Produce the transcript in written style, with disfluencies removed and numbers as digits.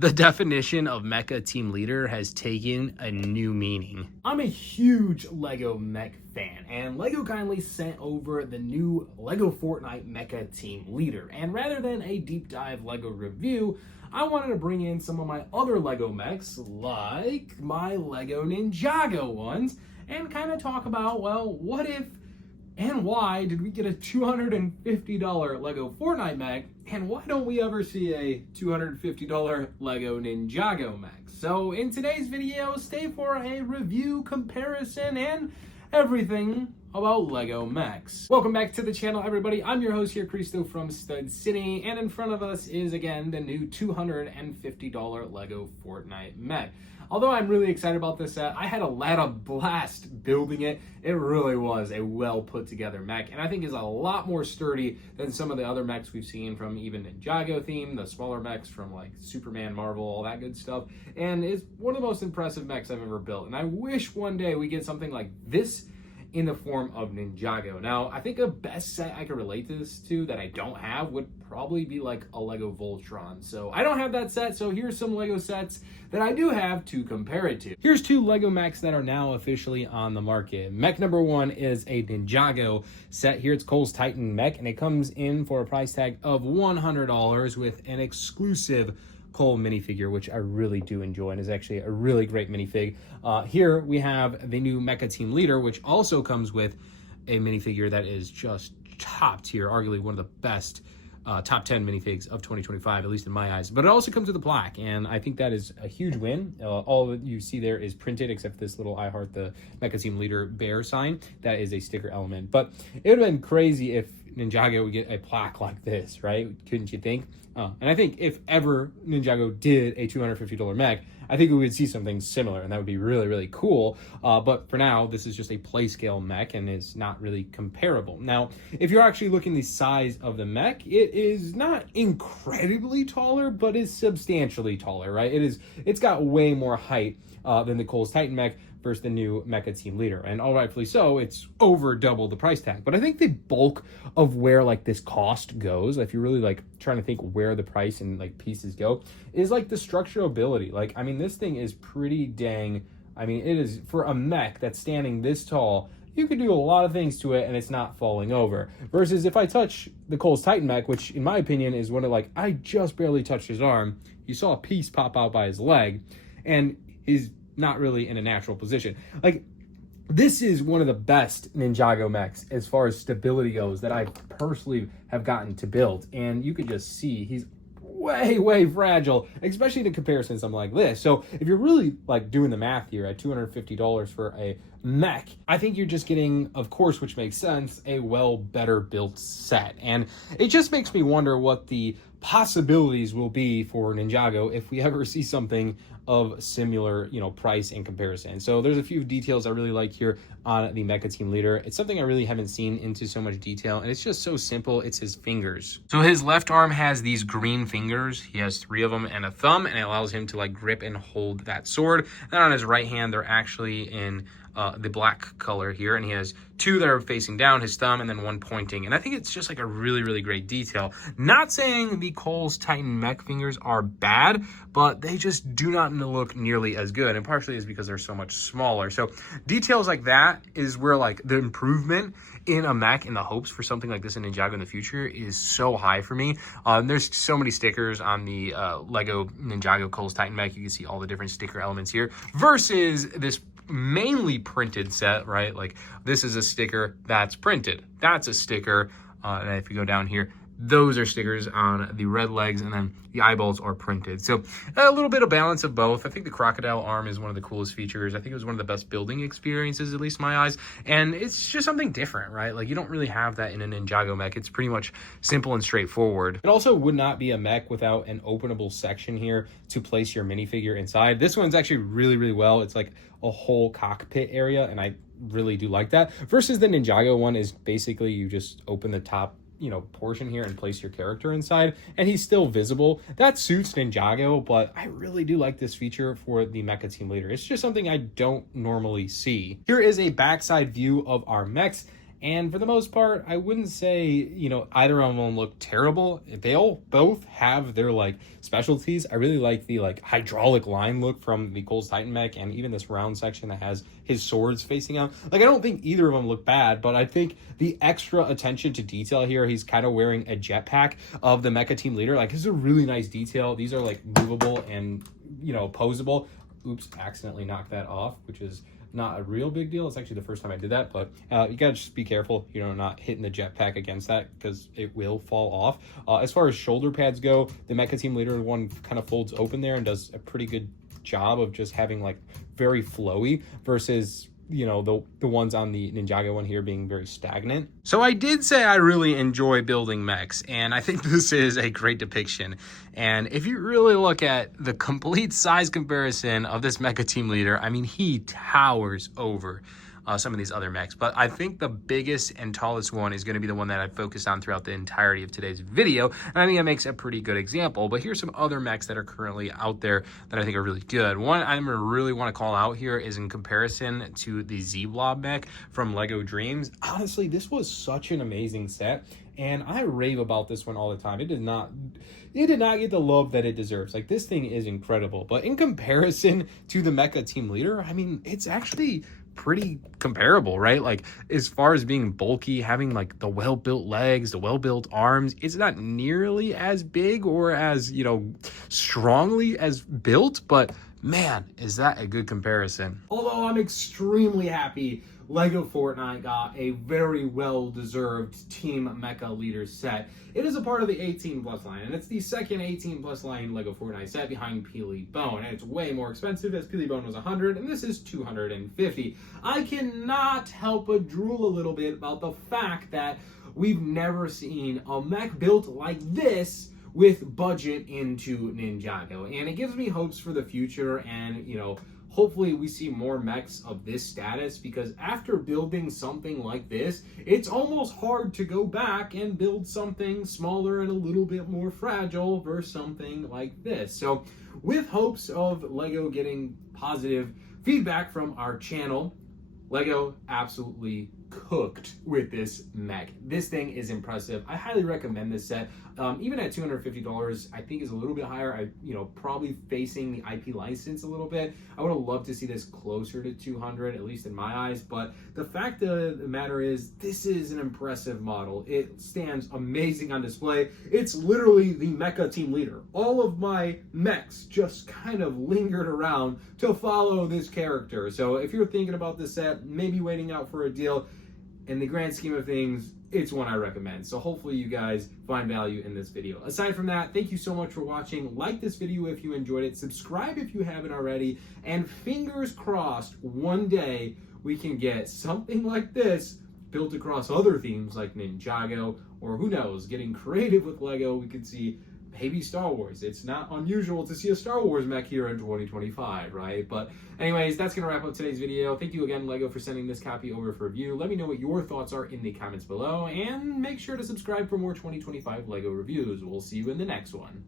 The definition of Mecha Team Leader has taken a new meaning. I'm a huge LEGO Mech fan, and LEGO kindly sent over the new LEGO Fortnite Mecha Team Leader. And rather than a deep dive LEGO review, I wanted to bring in some of my other LEGO mechs, like my LEGO Ninjago ones, and kind of talk about, well, what if and why did we get a $250 LEGO Fortnite mech, and why don't we ever see a $250 LEGO Ninjago mech? So in today's video, stay for a review, comparison, and everything about LEGO mechs. Welcome back to the channel, everybody. I'm your host here, Cristo from Stud City, and in front of us is, again, the new $250 LEGO Fortnite mech. Although I'm really excited about this set, I had a lot of blast building it. It really was a well put together mech, and I think is a lot more sturdy than some of the other mechs we've seen from even Ninjago theme, the smaller mechs from like Superman, Marvel, all that good stuff. And it's one of the most impressive mechs I've ever built. And I wish one day we get something like this in the form of Ninjago. Now, I think the best set I could relate this to that I don't have would probably be like a LEGO Voltron. So I don't have that set, so here's some LEGO sets that I do have to compare it to. Here's two LEGO mechs that are now officially on the market. Mech number one is a Ninjago set. Here it's Cole's Titan mech, and it comes in for a price tag of $100 with an exclusive Cole minifigure, which I really do enjoy and is actually a really great minifig. Here we have the new Mecha Team Leader, which also comes with a minifigure that is just top tier, arguably one of the best top 10 minifigs of 2025, at least in my eyes. But it also comes with a plaque, and I think that is a huge win. All that you see there is printed, except for this little I Heart the Mecha Team Leader bear sign. That is a sticker element. But it would have been crazy if Ninjago would get a plaque like this, right? Couldn't you think? And I think if ever Ninjago did a $250 mech, I think we would see something similar, and that would be really, really cool. But for now, this is just a play scale mech, and it's not really comparable. Now, if you're actually looking the size of the mech, it is not incredibly taller, but is substantially taller, right? It's got way more height than the Cole's Titan mech versus the new Mecha Team Leader. And all rightfully so, it's over double the price tag. But I think the bulk of where like this cost goes, if you're really like trying to think where the price and like pieces go, is like the structurability. Like, I mean, this thing is pretty dang, I mean, it is, for a mech that's standing this tall, you could do a lot of things to it and it's not falling over. Versus if I touch the Cole's Titan mech, which in my opinion is one of like, I just barely touched his arm, you saw a piece pop out by his leg, and he's not really in a natural position. Like, this is one of the best Ninjago mechs as far as stability goes that I personally have gotten to build. And you could just see he's way fragile, especially in comparison to something like this. So if you're really like doing the math here at $250 for a mech, I think you're just getting, of course, which makes sense, a better built set. And it just makes me wonder what the possibilities will be for Ninjago if we ever see something of similar, price and comparison. So there's a few details I really like here on the Mecha Team Leader. It's something I really haven't seen into so much detail, and it's just so simple. It's his fingers. So his left arm has these green fingers. He has 3 of them and a thumb, and it allows him to like grip and hold that sword. And on his right hand, they're actually in the black color here, and he has 2 that are facing down, his thumb, and then 1 pointing. And I think it's just like a really great detail. Not saying the Cole's Titan mech fingers are bad, but they just do not look nearly as good, and partially is because they're so much smaller. So details like that is where like the improvement in a mech and the hopes for something like this in Ninjago in the future is so high for me. There's so many stickers on the LEGO Ninjago Cole's Titan mech. You can see all the different sticker elements here versus this mainly printed set, right? Like, this is a sticker that's printed, that's a sticker, and if you go down here, those are stickers on the red legs, and then the eyeballs are printed. So a little bit of balance of both. I think the crocodile arm is one of the coolest features. I think it was one of the best building experiences, at least in my eyes. And it's just something different, right? Like, you don't really have that in a Ninjago mech. It's pretty much simple and straightforward. It also would not be a mech without an openable section here to place your minifigure inside. This one's actually really well. It's like a whole cockpit area, and I really do like that. Versus the Ninjago one is basically you just open the top portion here and place your character inside, and he's still visible. That suits Ninjago, but I really do like this feature for the Mecha Team Leader. It's just something I don't normally see. Here is a backside view of our mechs, And for the most part, I wouldn't say, either of them look terrible. They'll both have their like specialties. I really like the like hydraulic line look from the Cole's Titan mech, and even this round section that has his swords facing out. Like, I don't think either of them look bad, but I think the extra attention to detail here, he's kind of wearing a jetpack of the Mecha team leader. Like, this is a really nice detail. These are like movable and, posable. Oops, accidentally knocked that off, which is not a real big deal. It's actually the first time I did that, but you gotta just be careful, not hitting the jetpack against that, because it will fall off. As far as shoulder pads go, the Mecha team leader one kind of folds open there and does a pretty good job of just having like very flowy versus the ones on the Ninjago one here being very stagnant. So I did say I really enjoy building mechs, and I think this is a great depiction. And if you really look at the complete size comparison of this Mecha team leader, I mean, he towers over some of these other mechs. But I think the biggest and tallest one is going to be the one that I focused on throughout the entirety of today's video. And I think that makes a pretty good example. But here's some other mechs that are currently out there that I think are really good. One I'm going to really want to call out here is in comparison to the Z-Blob mech from Lego Dreams. Honestly, this was such an amazing set, and I rave about this one all the time. It did not get the love that it deserves. Like, this thing is incredible. But in comparison to the Mecha team leader, I mean, it's actually pretty comparable, right? Like, as far as being bulky, having like the well-built legs, the well-built arms, it's not nearly as big or as, strongly as built, but man, is that a good comparison. Although I'm extremely happy Lego Fortnite got a very well-deserved Team Mecha Leader set. It is a part of the 18 Plus line, and it's the second 18 Plus line Lego Fortnite set behind Peely Bone, and it's way more expensive, as Peely Bone was 100, and this is 250. I cannot help but drool a little bit about the fact that we've never seen a mech built like this with budget into Ninjago, and it gives me hopes for the future. And hopefully we see more mechs of this status, because after building something like this, it's almost hard to go back and build something smaller and a little bit more fragile versus something like this. So with hopes of Lego getting positive feedback from our channel, Lego absolutely cooked with this mech. This thing is impressive. I highly recommend this set. Even at $250, I think is a little bit higher. Probably facing the IP license a little bit. I would have loved to see this closer to 200, at least in my eyes. But the fact of the matter is, this is an impressive model. It stands amazing on display. It's literally the Mecha team leader. All of my mechs just kind of lingered around to follow this character. So if you're thinking about this set, maybe waiting out for a deal, in the grand scheme of things, it's one I recommend. So hopefully you guys find value in this video. Aside from that, thank you so much for watching. Like this video if you enjoyed it. Subscribe if you haven't already. And fingers crossed, one day we can get something like this built across other themes like Ninjago, or who knows, getting creative with Lego, we could see maybe Star Wars. It's not unusual to see a Star Wars mech here in 2025, right? But anyways, that's going to wrap up today's video. Thank you again, Lego, for sending this copy over for review. Let me know what your thoughts are in the comments below, and make sure to subscribe for more 2025 Lego reviews. We'll see you in the next one.